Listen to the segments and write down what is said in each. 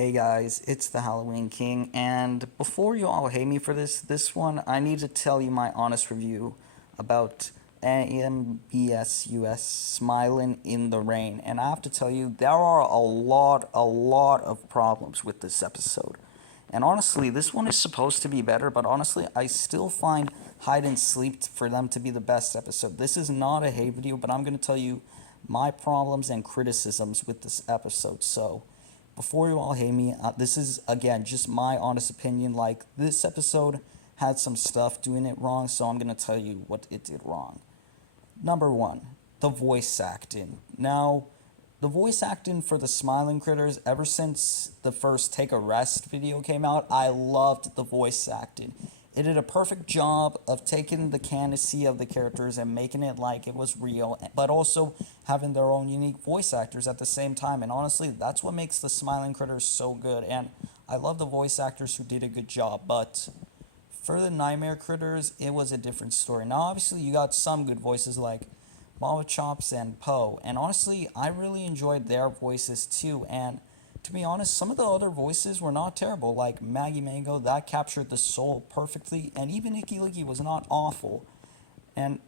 Hey guys, it's the Halloween King, and before you all hate me for this one, I need to tell you my honest review about inbuis Smiling in the Rain. And I have to tell you, there are a lot of problems with this episode. And honestly, this one is supposed to be better, but honestly, I still find Hide and Sleep for them to be the best episode. This is not a hate video, but I'm going to tell you my problems and criticisms with this episode. So, before you all hate me, this is again just my honest opinion. Like, this episode had some stuff doing it wrong, so I'm gonna tell you what it did wrong. Number one, the voice acting. Now, the voice acting for the Smiling Critters, ever since the first Take a Rest video came out, I loved the voice acting. It did a perfect job of taking the candidacy of the characters and making it like it was real, but also having their own unique voice actors at the same time. And honestly, that's what makes the Smiling Critters so good. And I love the voice actors who did a good job. But for the Nightmare Critters, it was a different story. Now, obviously, you got some good voices like Mama Chops and Poe. And honestly, I really enjoyed their voices too. And to be honest, some of the other voices were not terrible, like Maggie Mango, that captured the soul perfectly, and even Icky Licky was not awful.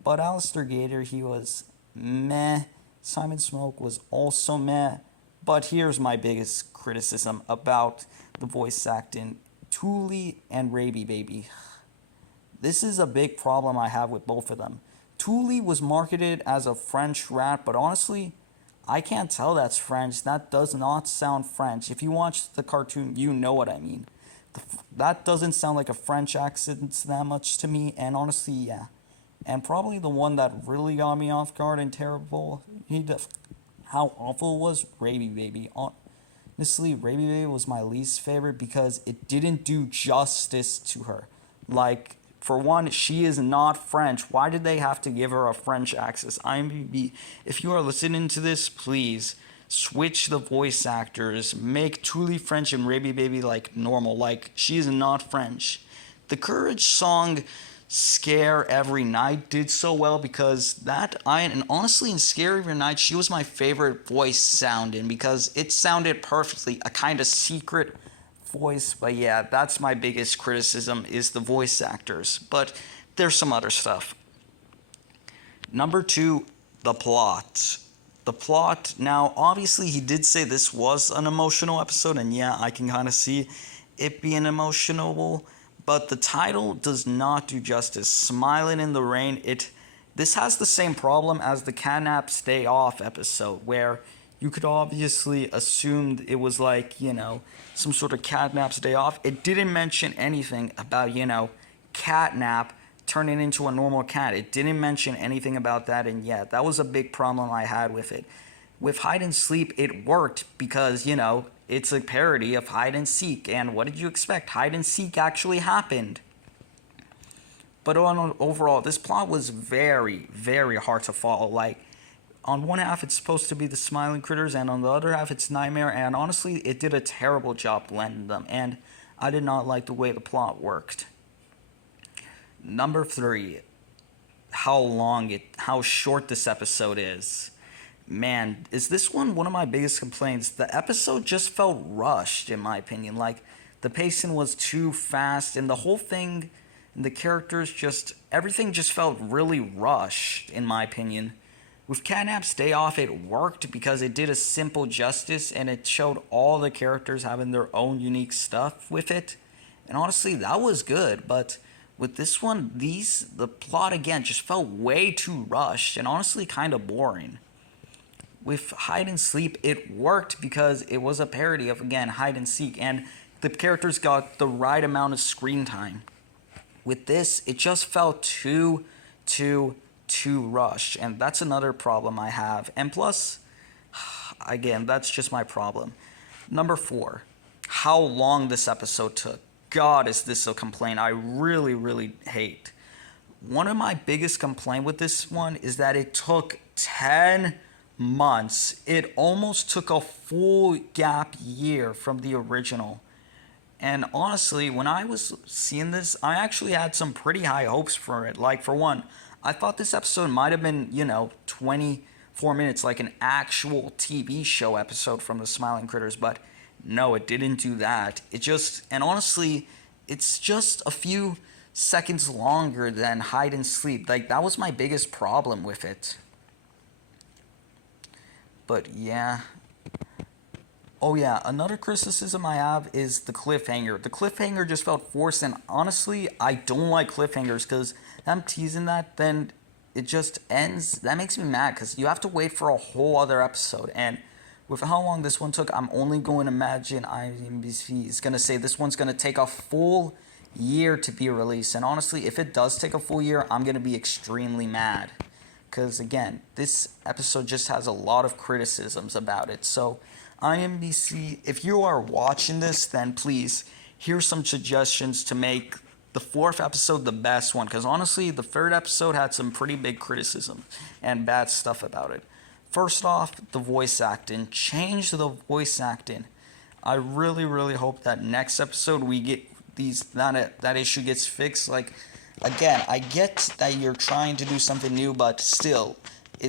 But Alistair Gator, he was meh. Simon Smoke was also meh. But here's my biggest criticism about the voice acting. Thule and Raby Baby. This is a big problem I have with both of them. Thule was marketed as a French rat, but honestly, I can't tell that's French. That does not sound French. If you watch the cartoon, you know what I mean. That doesn't sound like a French accent that much to me, and honestly, yeah. And probably the one that really got me off guard and terrible, how awful it was, Raby Baby. Honestly, Raby Baby was my least favorite because it didn't do justice to her. Like, for one, she is not French. Why did they have to give her a French accent? IMDb, if you are listening to this, please switch the voice actors. Make Thule French and Raby Baby like normal. Like, she is not French. The Courage song Scare Every Night did so well because and honestly, in Scare Every Night, she was my favorite voice sounding because it sounded perfectly, a kind of secret voice. But yeah, that's my biggest criticism, is the voice actors. But there's some other stuff. Number two, the plot. The plot. Now, obviously, he did say this was an emotional episode, and yeah, I can kind of see it being emotional, but the title does not do justice. Smiling in the Rain, this has the same problem as the Catnap's Day Off episode, where you could obviously assume it was like, some sort of Catnap's Day Off. It didn't mention anything about, Catnap turning into a normal cat. It didn't mention anything about that, and yeah, that was a big problem I had with it. With Hide and Sleep, it worked because, it's a parody of Hide and Seek, and what did you expect? Hide and Seek actually happened. But overall, this plot was very, very hard to follow. Like, on one half, it's supposed to be the Smiling Critters, and on the other half, it's Nightmare, and honestly, it did a terrible job blending them, and I did not like the way the plot worked. Number three, how short this episode is. Man, is this one of my biggest complaints? The episode just felt rushed, in my opinion. Like, the pacing was too fast, and the whole thing, and the characters everything just felt really rushed, in my opinion. With Catnap's Day Off, it worked because it did a simple justice and it showed all the characters having their own unique stuff with it. And honestly, that was good. But with this one, the plot again just felt way too rushed and honestly kind of boring. With Hide and Sleep, it worked because it was a parody of, again, Hide and Seek, and the characters got the right amount of screen time. With this, it just felt too rushed, and that's another problem I have. And plus, again, that's just my problem. Number four, how long this episode took. God, is this a complaint I really, really hate. One of my biggest complaints with this one is that it took 10 months. It almost took a full gap year from the original. And honestly, when I was seeing this, I actually had some pretty high hopes for it. Like, for one, I thought this episode might have been, 24 minutes, like an actual TV show episode from the Smiling Critters, but No, it didn't do that. And honestly, it's just a few seconds longer than hide and sleep. Like, that was my biggest problem with it. But yeah. Oh yeah, another criticism I have is the cliffhanger. The cliffhanger just felt forced, and honestly, I don't like cliffhangers because I'm teasing that, then it just ends. That makes me mad because you have to wait for a whole other episode. And with how long this one took, I'm only going to imagine IMDb is going to say this one's going to take a full year to be released. And honestly, if it does take a full year, I'm going to be extremely mad. Because again, this episode just has a lot of criticisms about it. So, IMBC, if you are watching this, then please, here's some suggestions to make the fourth episode the best one. Because honestly, the third episode had some pretty big criticism and bad stuff about it. First off, the voice acting. Change the voice acting. I really, really hope that next episode we get that issue gets fixed. Like, again, I get that you're trying to do something new, but still,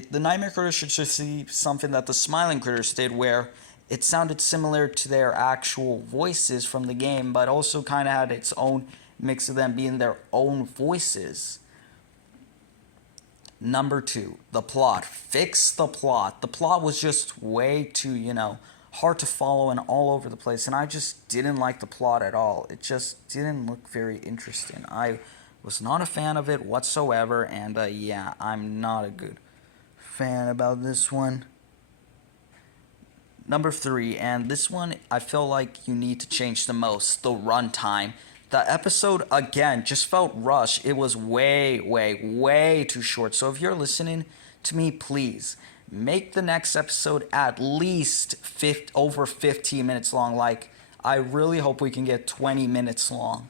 the Nightmare Critters should just see something that the Smiling Critters did, where it sounded similar to their actual voices from the game, but also kind of had its own mix of them being their own voices. Number 2, the plot. Fix the plot. The plot was just way too, hard to follow and all over the place, and I just didn't like the plot at all. It just didn't look very interesting. I was not a fan of it whatsoever, and yeah, I'm not a good fan about this one. Number 3, and this one I feel like you need to change the most, the runtime. The episode, again, just felt rushed. It was way, way, way too short. So if you're listening to me, please make the next episode at least over 15 minutes long. Like, I really hope we can get 20 minutes long.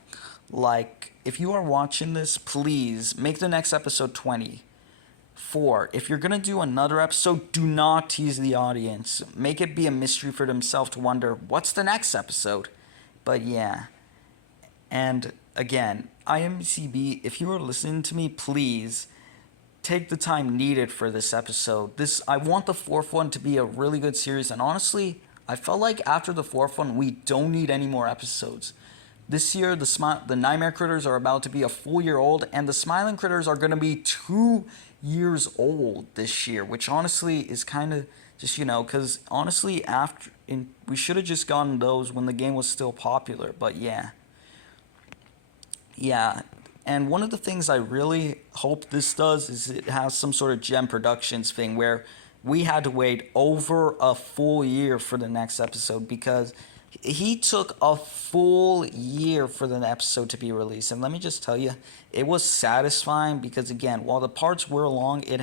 Like, if you are watching this, please make the next episode 20. 4, if you're going to do another episode, do not tease the audience. Make it be a mystery for themselves to wonder, what's the next episode? But yeah. And again, IMCB, if you are listening to me, please take the time needed for this episode. I want the fourth one to be a really good series, and honestly, I felt like after the fourth one, we don't need any more episodes. This year, the Nightmare Critters are about to be a full year old, and the Smiling Critters are going to be 2 years old this year, which honestly is kind of just, because honestly, we should have just gotten those when the game was still popular, but yeah. Yeah, and one of the things I really hope this does is it has some sort of Gem Productions thing where we had to wait over a full year for the next episode, because he took a full year for the episode to be released. And let me just tell you, it was satisfying because, again, while the parts were long, it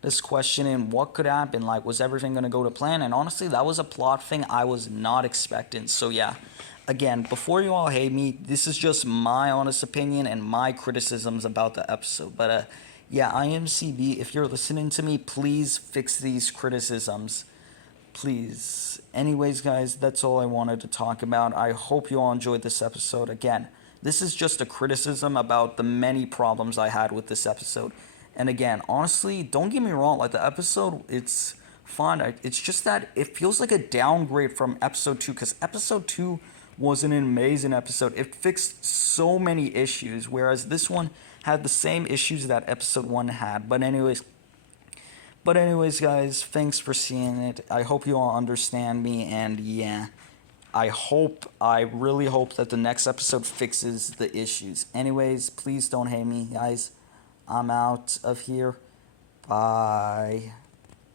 this questioning what could happen, like, was everything going to go to plan? And honestly, that was a plot thing I was not expecting. So yeah, again, before you all hate me, this is just my honest opinion and my criticisms about the episode. But yeah, IMCB, if you're listening to me, please fix these criticisms. Please. Anyways, guys, that's all I wanted to talk about. I hope you all enjoyed this episode. Again, this is just a criticism about the many problems I had with this episode. And again, honestly, don't get me wrong, like, the episode, it's fun. It's just that it feels like a downgrade from episode 2, because episode 2 was an amazing episode. It fixed so many issues, whereas this one had the same issues that episode 1 had. But anyways, guys, thanks for seeing it. I hope you all understand me, and yeah, I really hope that the next episode fixes the issues. Anyways, please don't hate me, guys. I'm out of here. Bye.